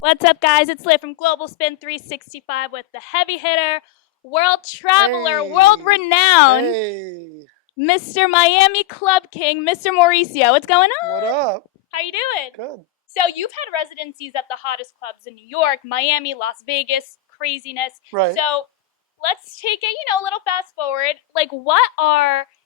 What's up, guys? It's Liv from Global Spin 365 with the heavy hitter, world traveler, world Hey, renowned, hey, Mr. Miami Club King, Mr. Mauricio. What's going what on? up? How you doing? Good. So you've had residencies at the hottest clubs in New York, Miami, Las Vegas, craziness. Right. So let's take a little fast forward.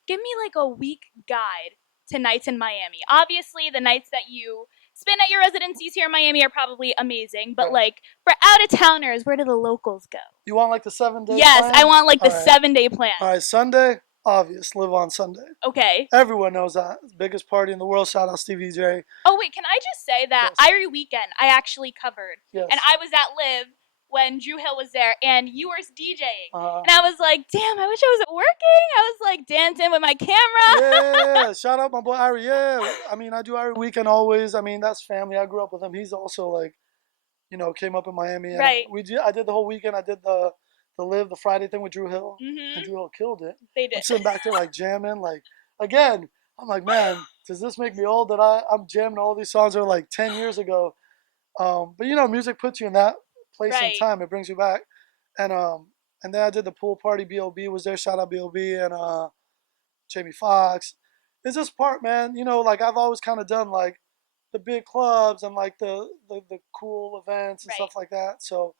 Give me like a week guide to nights in Miami. Obviously, the nights that you spend at your residencies here in Miami are probably amazing, but Right. like for out of towners, where do the locals go? You want like the 7 day Yes, plan? I want like the All right. 7 day plan. All right, Sunday, obvious, live on Sunday. Okay. Everyone knows that. Biggest party in the world. Shout out Stevie J. Oh wait, can I just say that Yes. Irie Weekend I actually covered, Yes. and I was at Live when Drew Hill was there, and you were DJing, Uh-huh. and I was like, damn, I wish I was working. I was like dancing with my camera. Yeah, shout out my boy Ari. Yeah, I mean, I do Ari Weekend always. I mean, that's family. I grew up with him. He's also like, came up in Miami. And Right. I did the whole weekend. I did the Friday thing with Drew Hill, and Drew Hill killed it. They did. I'm sitting back there like jamming. Like again, I'm like, man, does this make me old that I'm jamming all these songs that are like 10 years ago? But music puts you in that place and Right. time. It brings you back. And then I did the pool party. B.O.B. was there. Shout out B.O.B. and Jamie Foxx. It's just part, man. Like I've always kind of done like the big clubs and like the cool events and Right. stuff like that. So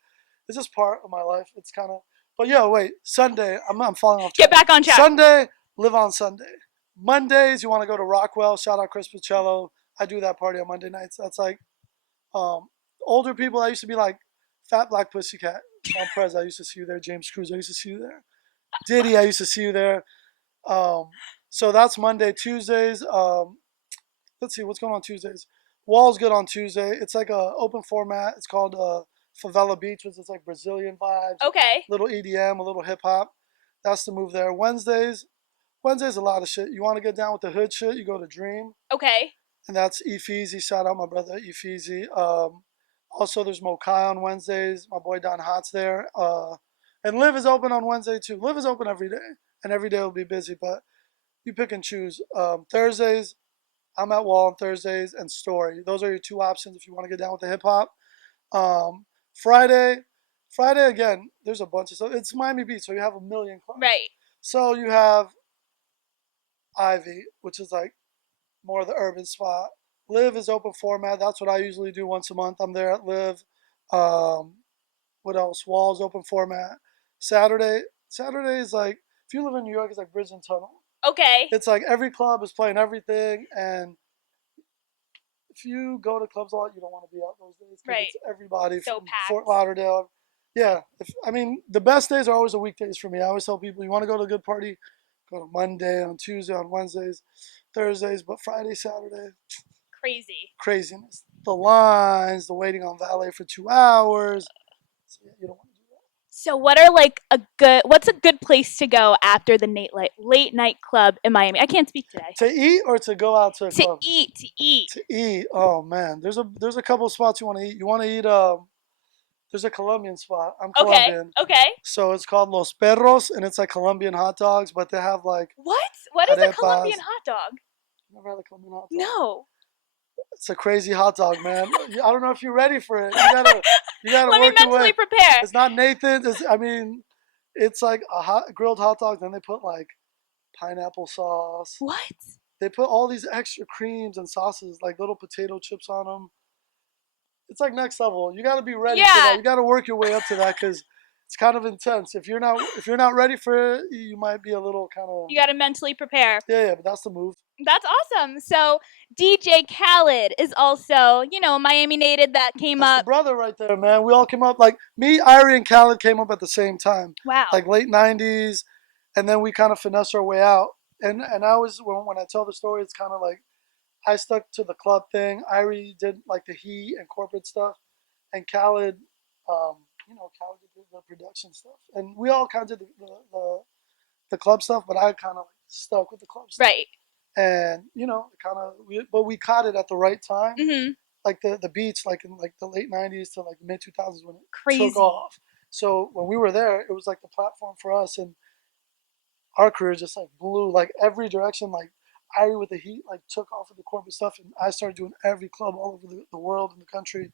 it's just part of my life. It's kind of. But yeah, wait. Sunday, I'm falling off track. Get back on track. Sunday, live on Sunday. Mondays, you want to go to Rockwell. Shout out Chris Pacello. I do that party on Monday nights. That's like um, older people. I used to be like Fat Black Pussycat. Sean Prez, I used to see you there. James Cruz, I used to see you there. Diddy, I used to see you there. Um, so that's Monday. Tuesdays. Let's see what's going on Tuesdays. Wall's good on Tuesday. It's like a open format. It's called Favela Beach, which is like Brazilian vibes. Okay. Little EDM, a little hip hop. That's the move there. Wednesdays a lot of shit. You want to get down with the hood shit? You go to Dream. Okay. And that's Efeezy. Shout out my brother Efeezy. Also, there's Mokai on Wednesdays. My boy Don Hot's there. And Live is open on Wednesday too. Live is open every day, and every day will be busy. But you pick and choose. Thursdays, I'm at Wall on Thursdays and Story. Those are your two options if you want to get down with the hip hop. Friday, Friday again. There's a bunch of stuff. It's Miami Beach, so you have a million clubs. Right. So you have Ivy, which is like more of the urban spot. Live is open format. That's what I usually do once a month. I'm there at Live. Um, what else? Walls open format. Saturday is like if you live in New York, it's like Bridge and Tunnel. Okay. It's like every club is playing everything, and if you go to clubs a lot, you don't want to be out those days because Right. it's everybody So from packed. Fort Lauderdale. Yeah, the best days are always the weekdays for me. I always tell people you want to go to a good party, go to Monday, on Tuesday, on Wednesdays, Thursdays, but Friday, Saturday, Crazy. craziness. The lines, the waiting on valet for 2 hours. So yeah, you don't want to do that. So what's a good place to go after the late night club in Miami? I can't speak today. To eat or to go out to a club? To eat. To eat. Oh man, there's a couple of spots you want to eat. You want to eat there's a Colombian spot. I'm Colombian. Okay. So it's called Los Perros, and it's like Colombian hot dogs, but they have like What? What is a arepas. Colombian hot dog? Never had a Colombian hot dog. No. It's a crazy hot dog, man. I don't know if you're ready for it. You gotta Let me work your way. mentally prepare. It's not Nathan's. It's like a grilled hot dog. Then they put like pineapple sauce. What? They put all these extra creams and sauces, like little potato chips on them. It's like next level. You got to be ready for that. You got to work your way up to that because it's kind of intense. If you're not ready for it, you might be a little kind of. You got to mentally prepare. Yeah, but that's the move. That's awesome. So DJ Khaled is also, a Miami native that came That's up. the brother right there, man. We all came up like me, Irie, and Khaled came up at the same time. Wow. Like late '90s, and then we kind of finessed our way out. And I was when I tell the story, it's kind of like I stuck to the club thing. Irie did like the heat and corporate stuff, and Khaled, Khaled did the production stuff, and we all kind of did the club stuff. But I kind of stuck with the club stuff. Right. And but we caught it at the right time. Mm-hmm. Like the beats, like in like the late '90s to like mid 2000s when it Crazy. took off. So when we were there, it was like the platform for us, and our career just like blew like every direction. Like Irie with the Heat like took off of the corporate stuff, and I started doing every club all over the world and the country.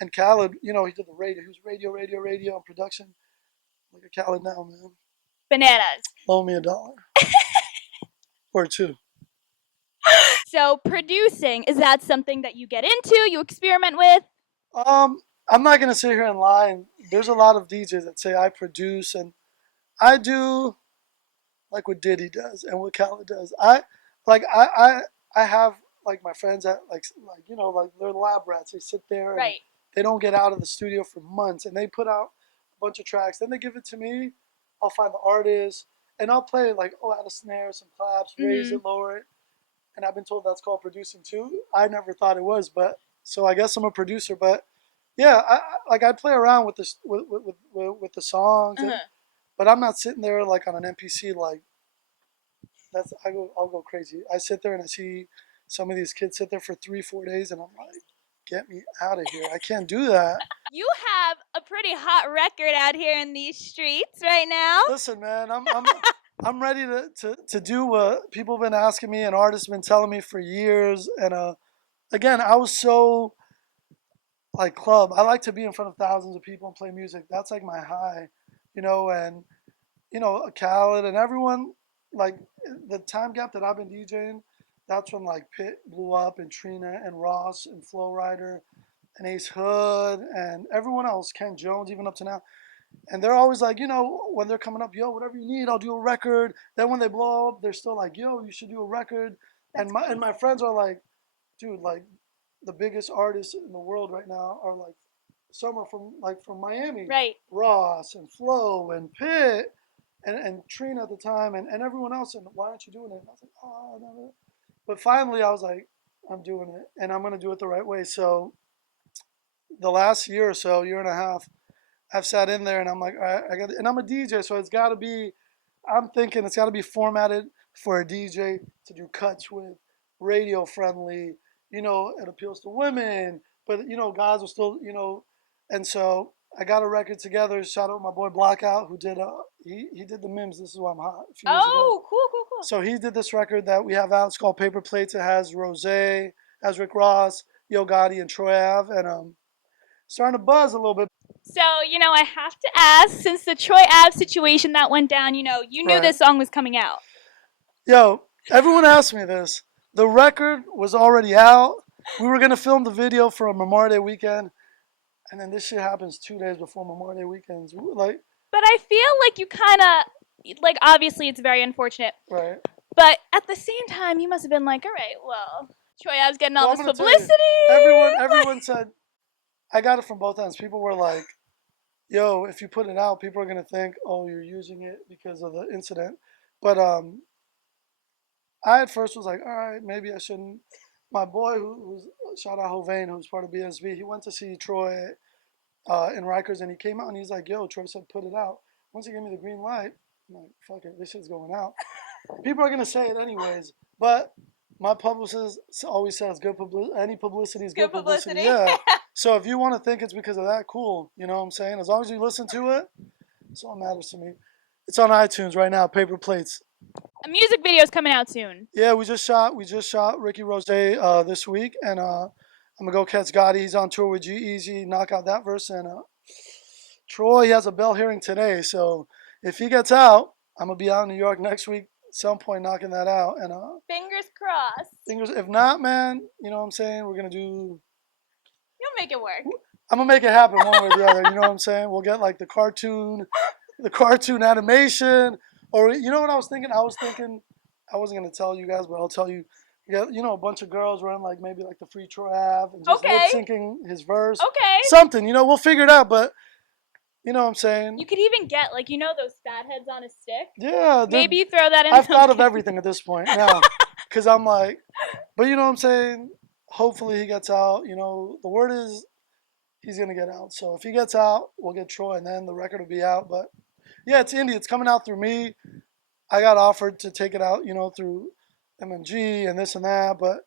And Khaled, he did the radio. He was radio, and production. Look at Khaled now, man. Bananas. Loan me $1 or two. So producing, is that something that you get into, you experiment with? I'm not gonna sit here and lie. And there's a lot of DJs that say I produce, and I do like what Diddy does and what Khaled does. Like I have like my friends that like they're lab rats. They sit there and Right. they don't get out of the studio for months, and they put out a bunch of tracks. Then they give it to me. I'll find the artist, and I'll play like, oh, add a snare, some claps, raise Mm-hmm. it, lower it. And I've been told that's called producing too. I never thought it was, but so I guess I'm a producer. But yeah, like I play around with this with the songs, Uh-huh. but I'm not sitting there like on an NPC like I'll go crazy. I sit there and I see some of these kids sit there for 3 4 days, and I'm like, get me out of here. I can't do that. You have a pretty hot record out here in these streets right now. Listen, man, I'm ready to do what people have been asking me and artists have been telling me for years. And again, I was so like club. I like to be in front of thousands of people and play music. That's like my high, and Khaled and everyone, like the time gap that I've been DJing, that's when like Pitt blew up and Trina and Ross and Flow Rider and Ace Hood and everyone else, Ken Jones, even up to now. And they're always like, when they're coming up, yo, whatever you need, I'll do a record. Then when they blow up, they're still like, yo, you should do a record. And my friends are like, dude, like the biggest artists in the world right now are like some are from Miami, Right. Ross and Flo and Pitt and Trina at the time and everyone else. And why aren't you doing it? And I was like, oh, no. But finally, I was like, I'm doing it, and I'm gonna do it the right way. So the last year or so, year and a half, I've sat in there and I'm like, all right, and I'm a DJ, so it's got to be. I'm thinking it's got to be formatted for a DJ to do cuts with, radio friendly. It appeals to women, but guys will still, and so I got a record together. Shout out my boy Blackout, who did he did the Mims. This is why I'm hot a few years ago. Oh, cool. So he did this record that we have out. It's called Paper Plates. It has Rose, has Rick Ross, Yo Gotti, and Troy Ave, and starting to buzz a little bit. So, I have to ask, since the Troy Ave situation that went down, you knew Right. this song was coming out. Yo, everyone asked me this. The record was already out. We were gonna film the video for a Memorial Day weekend, and then this shit happens 2 days before Memorial Day weekends. Like, But I feel like you kind of, like, obviously it's very unfortunate. right? But at the same time, you must have been like, all right, well, Troy Ave's getting all Well, I'm this gonna tell you, publicity. everyone said I got it from both ends. People were like, "Yo, if you put it out, people are gonna think, oh, you're using it because of the incident." But I at first was like, all right, maybe I shouldn't. My boy, who's shout out Hovain, who's part of BSB, he went to see Troy in Rikers, and he came out and he's like, "Yo," Troy said, "Put it out." Once he gave me the green light, I'm like, "Fuck it, this shit's going out." People are gonna say it anyways, but my publicist always says good publicity. Any publicity is good publicity. Yeah. So if you want to think it's because of that, cool. You know what I'm saying? As long as you listen to it, it's all that matters to me. It's on iTunes right now. Paper Plates. A music video is coming out soon. Yeah, we just shot Ricky Rose this week, and I'm gonna go catch Gotti. He's on tour with G Easy, knock out that verse, and Troy, he has a bell hearing today. So if he gets out, I'm gonna be out in New York next week, some point knocking that out. And Fingers crossed. fingers, if not, man, you know what I'm saying? We're gonna do. You'll make it work. I'm gonna make it happen one way or the other. You know what I'm saying? We'll get like the cartoon animation, or you know what I was thinking? I wasn't gonna tell you guys, but I'll tell you. A bunch of girls running like maybe like the Free Troy Ave and just Okay. lip syncing his verse. Okay. Something, we'll figure it out. But you know what I'm saying? You could even get like those fat heads on a stick. Yeah. Maybe you throw that in. I've thought of everything at this point now, because I'm like, but you know what I'm saying? Hopefully he gets out. The word is he's gonna get out. So if he gets out, we'll get Troy, and then the record will be out. But yeah, it's indie. It's coming out through me. I got offered to take it out, through MMG and this and that, but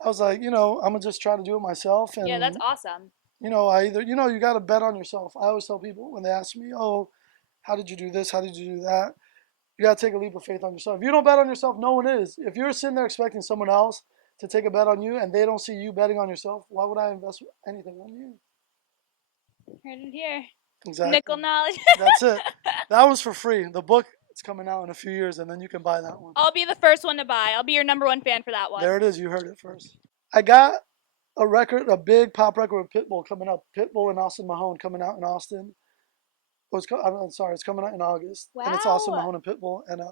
I was like, I'm gonna just try to do it myself. And Yeah, that's awesome. I either, you got to bet on yourself. I always tell people when they ask me, oh, how did you do this? How did you do that? You gotta take a leap of faith on yourself. If you don't bet on yourself, no one is. If you're sitting there expecting someone else to take a bet on you and they don't see you betting on yourself, why would I invest anything on you? Heard it here. Exactly. Nickel knowledge. That's it. That was for free. The book is coming out in a few years, and then you can buy that one. I'll be the first one to buy. I'll be your number one fan for that one. There it is. You heard it first. I got a record, a big pop record with Pitbull coming up. Pitbull and Austin Mahone coming out in Austin. I'm sorry, it's coming out in August. Wow. And it's Austin Mahone and Pitbull. And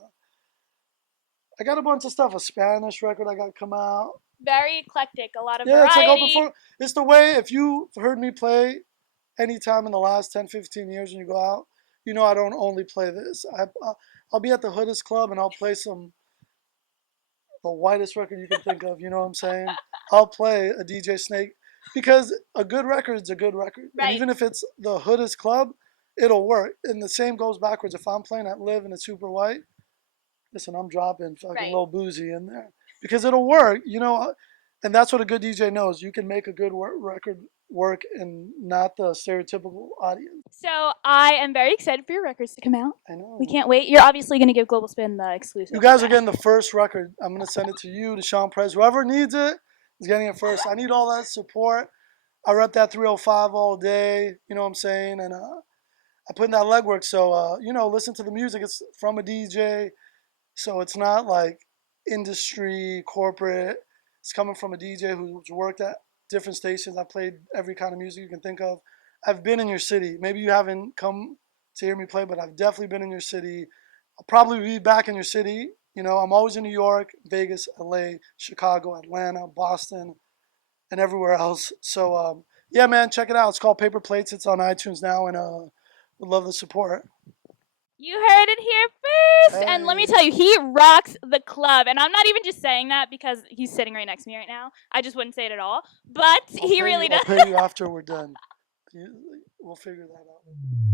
I got a bunch of stuff. A Spanish record I got come out. Very eclectic. A lot of Yeah, variety. it's like open for. It's the way, if you heard me play anytime in the last 10, 15 years when you go out, you know I don't only play this. I'll be at the Hoodist Club and I'll play the whitest record you can think of. You know what I'm saying? I'll play a DJ Snake because a good record is a good record. Right. And even if it's the Hoodist Club, it'll work. And the same goes backwards. If I'm playing at Live and it's super white, listen, I'm dropping fucking Lil Boozy in there because it'll work. You know, and that's what a good DJ knows. You can make a good record work and not the stereotypical audience. So I am very excited for your records to come out. I know. We can't wait. You're obviously going to give Global Spin the exclusive. You guys are getting the first record. I'm going to send it to you, to Sean Prez. Whoever needs it is getting it first. I need all that support. I rep that 305 all day. You know what I'm saying? And I put in that legwork. So, you know, listen to the music. It's from a DJ. So it's not like industry, corporate. It's coming from a DJ who's worked at different stations. I played every kind of music you can think of. I've been in your city. Maybe you haven't come to hear me play, but I've definitely been in your city. I'll probably be back in your city. You know, I'm always in New York, Vegas, LA, Chicago, Atlanta, Boston, and everywhere else. So, yeah, man, check it out. It's called Paper Plates. It's on iTunes now, and would love the support. You heard it here first. And let me tell you, he rocks the club. And I'm not even just saying that because he's sitting right next to me right now. I just wouldn't say it at all. But he really does. I'll pay you after we're done. We'll figure that out.